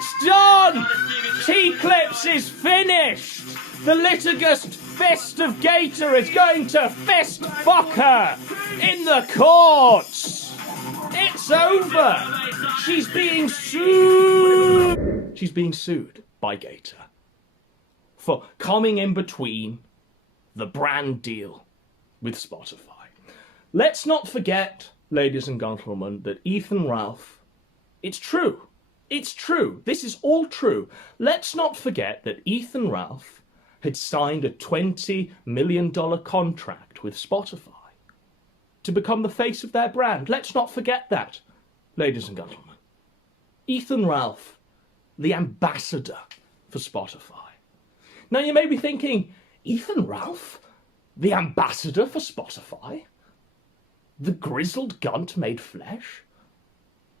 It's done! Teaclips is finished! The litigious fist of Gator is going to fist fuck her in the courts! It's over! She's being sued! She's being sued by Gator for coming in between the brand deal with Spotify. Let's not forget, ladies and gentlemen, that Ethan Ralph, it's true. It's true. This is all true. Let's not forget that Ethan Ralph had signed a $20 million contract with Spotify to become the face of their brand. Let's not forget that, ladies and gentlemen. Ethan Ralph, the ambassador for Spotify. Now you may be thinking, Ethan Ralph, the ambassador for Spotify? The grizzled gunt made flesh?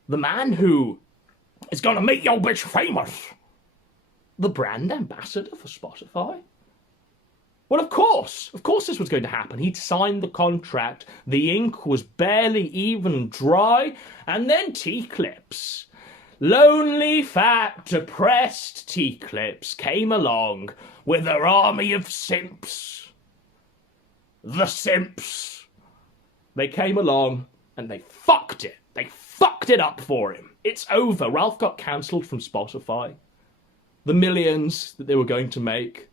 The man who is gonna make your bitch famous? The brand ambassador for Spotify? Well, of course this was going to happen. He'd signed the contract, the ink was barely even dry, and then Teaclips, lonely, fat, depressed Teaclips came along with her army of simps. The simps. They came along and they fucked it. They fucked it up for him. It's over. Ralph got cancelled from Spotify. The millions that they were going to make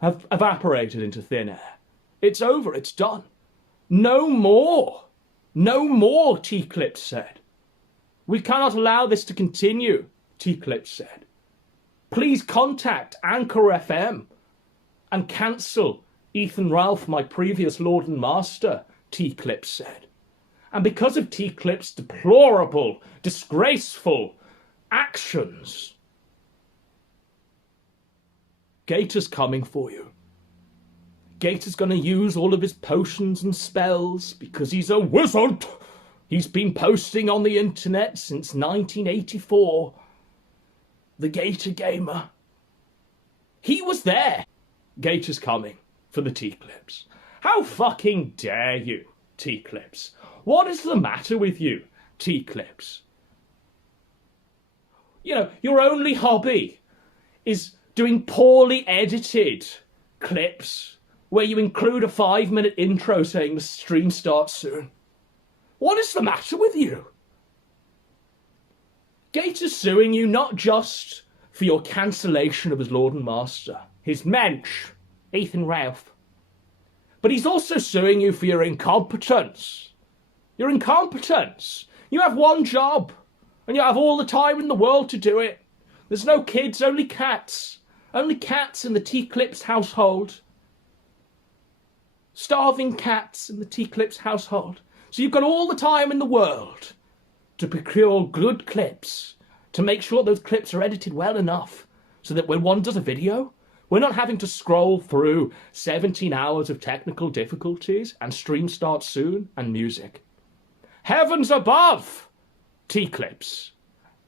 have evaporated into thin air. It's over. It's done. No more. No more, Teaclips said. We cannot allow this to continue, Teaclips said. Please contact Anchor FM and cancel Ethan Ralph, my previous Lord and Master, Teaclips said. And because of Teaclips' deplorable, disgraceful actions, Gator's coming for you. Gator's gonna use all of his potions and spells because he's a wizard. He's been posting on the internet since 1984. The Gator Gamer. He was there. Gator's coming for the Teaclips. How fucking dare you, Teaclips? What is the matter with you, Teaclips? You know, your only hobby is doing poorly edited clips where you include a 5-minute intro saying the stream starts soon. What is the matter with you? Gator's suing you not just for your cancellation of his Lord and Master, his mensch, Ethan Ralph, but he's also suing you for your incompetence. Your incompetence. You have one job, and you have all the time in the world to do it. There's no kids, only cats. Only cats in the Teaclips household. Starving cats in the Teaclips household. So you've got all the time in the world to procure good clips, to make sure those clips are edited well enough so that when one does a video, we're not having to scroll through 17 hours of technical difficulties and stream starts soon and music. Heavens above, Teaclips.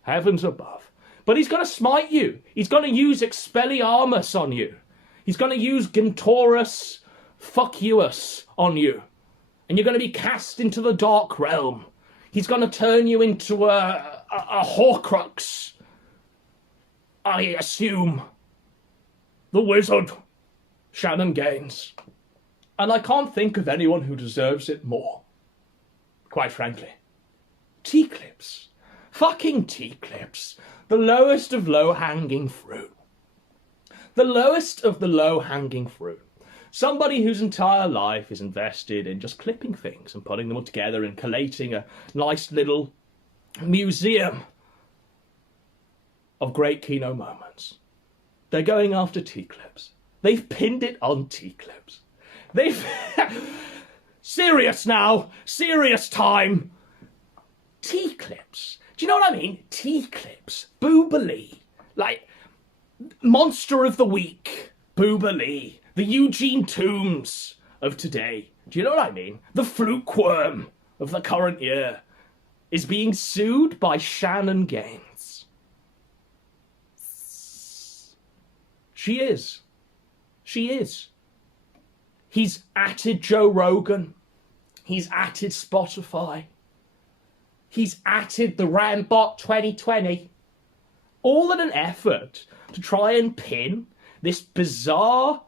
Heavens above. But he's going to smite you. He's going to use Expelliarmus on you. He's going to use Gintorus Fuckuous on you. And you're going to be cast into the dark realm. He's going to turn you into a Horcrux. I assume. The wizard, Shannon Gaines. And I can't think of anyone who deserves it more. Quite frankly. Teaclips. Fucking Teaclips. The lowest of low-hanging fruit. The lowest of the low-hanging fruit. Somebody whose entire life is invested in just clipping things and putting them all together and collating a nice little museum of great kino moments. They're going after Teaclips. They've pinned it on Teaclips. They've... Serious now. Serious time. Teaclips. Do you know what I mean? Teaclips. Boobaloo. Like, Monster of the Week. Boobaloo. The Eugene Toombs of today. Do you know what I mean? The fluke worm of the current year is being sued by Shannon Gaines. She is. She is. He's atted Joe Rogan. He's atted Spotify. He's atted the Rambot 2020. all in an effort to try and pin this bizarre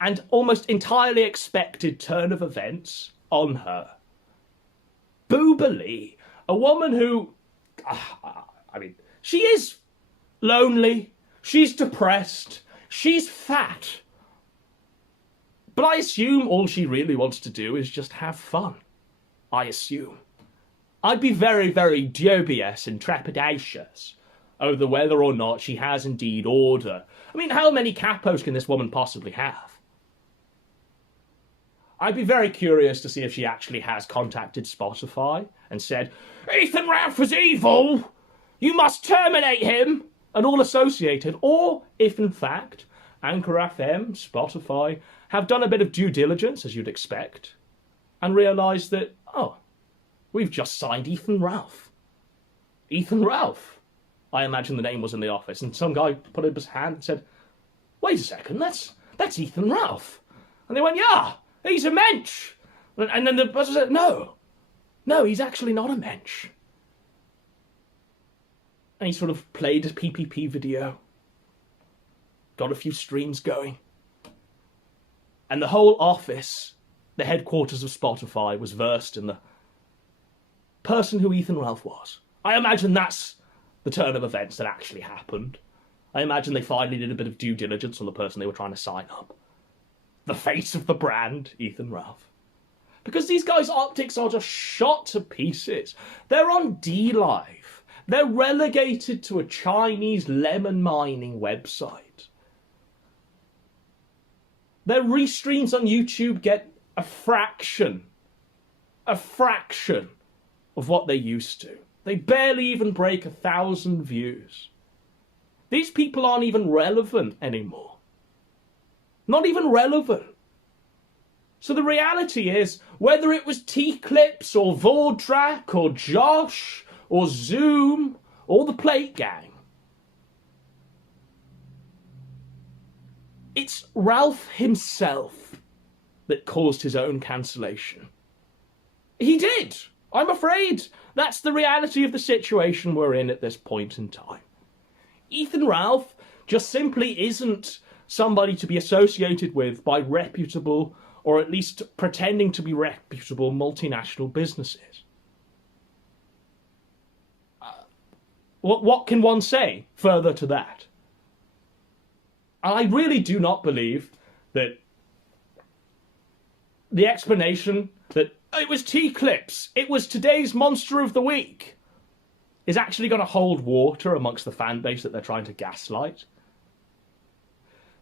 and almost entirely expected turn of events on her. Booba Lee, a woman who, I mean, she is lonely, she's depressed, she's fat. But I assume all she really wants to do is just have fun. I assume. I'd be very, very dubious and trepidatious over whether or not she has indeed order. I mean, how many capos can this woman possibly have? I'd be very curious to see if she actually has contacted Spotify and said, Ethan Ralph is evil! You must terminate him! And all associated. Or if, in fact, Anchor FM, Spotify, have done a bit of due diligence, as you'd expect, and realised that, oh, we've just signed Ethan Ralph. Ethan Ralph. I imagine the name was in the office, and some guy put up his hand and said, wait a second, that's Ethan Ralph. And they went, yeah, he's a mensch. And then the buzzer said, no, he's actually not a mensch. And he sort of played a PPP video, got a few streams going. And the whole office, the headquarters of Spotify, was versed in the person who Ethan Ralph was. I imagine that's the turn of events that actually happened. I imagine they finally did a bit of due diligence on the person they were trying to sign up. The face of the brand, Ethan Ralph. Because these guys' optics are just shot to pieces. They're on D-Live. They're relegated to a Chinese lemon mining website. Their restreams on YouTube get a fraction of what they used to. They barely even break 1,000 views. These people aren't even relevant anymore. Not even relevant. So the reality is, whether it was Teaclips or Vordrak or Josh or Zoom or the Plate Gang, it's Ralph himself that caused his own cancellation. He did. I'm afraid that's the reality of the situation we're in at this point in time. Ethan Ralph just simply isn't somebody to be associated with by reputable, or at least pretending to be reputable, multinational businesses. What can one say further to that? I really do not believe that the explanation that it was Teaclips, it was today's Monster of the Week, is actually going to hold water amongst the fan base that they're trying to gaslight.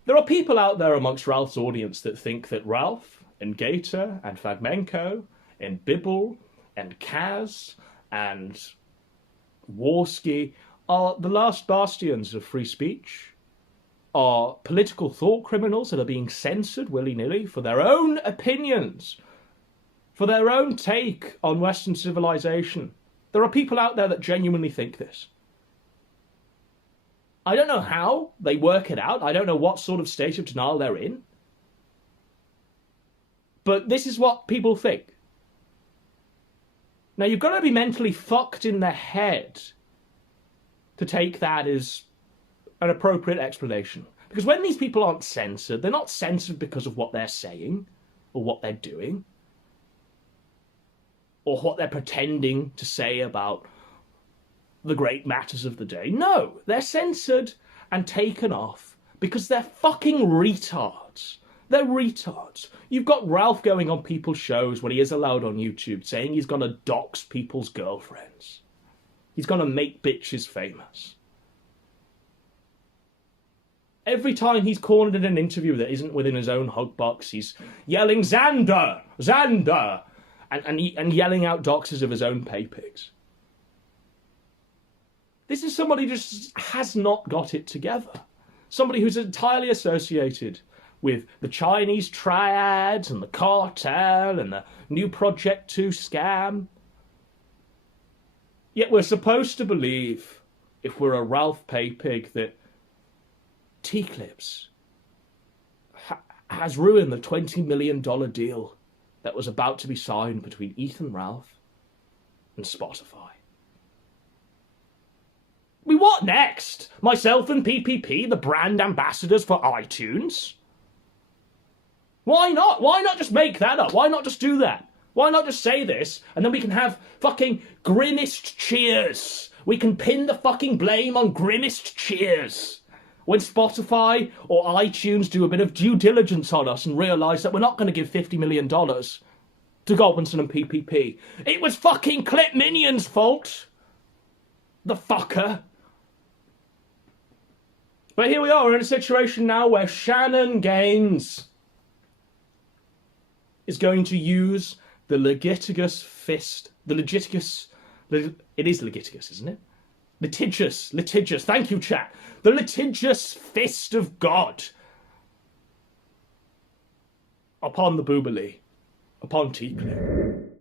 There are people out there amongst Ralph's audience that think that Ralph and Gator and Fagmenko and Bibble and Kaz and Warski are the last bastions of free speech, are political thought criminals that are being censored willy-nilly for their own opinions, for their own take on Western civilization. There are people out there that genuinely think this. I don't know how they work it out. I don't know what sort of state of denial they're in. But this is what people think. Now, you've got to be mentally fucked in the head to take that as an appropriate explanation. Because when these people aren't censored, they're not censored because of what they're saying or what they're doing or what they're pretending to say about the great matters of the day. No, they're censored and taken off because they're fucking retards. They're retards. You've got Ralph going on people's shows when he is allowed on YouTube saying he's going to dox people's girlfriends. He's going to make bitches famous. Every time he's cornered in an interview that isn't within his own hug box, he's yelling, Xander! Xander! And yelling out doxes of his own pay pigs. This is somebody who just has not got it together. Somebody who's entirely associated with the Chinese triads and the cartel and the new Project 2 scam. Yet we're supposed to believe, if we're a Ralph pay pig, that Teaclips has ruined the $20 million deal that was about to be signed between Ethan Ralph and Spotify. I mean, what next? Myself and PPP, the brand ambassadors for iTunes? Why not? Why not just make that up? Why not just do that? Why not just say this, and then we can have fucking Grimmestcheers. We can pin the fucking blame on Grimmestcheers. When Spotify or iTunes do a bit of due diligence on us and realise that we're not going to give $50 million to Godwinson and PPP. It was fucking Clip Minion's fault. The fucker. But here we are, we're in a situation now where Shannon Gaines is going to use the litigious fist. It is litigious, isn't it? Litigious. Thank you, chat. The litigious fist of God upon the Booberly, upon Teaclips.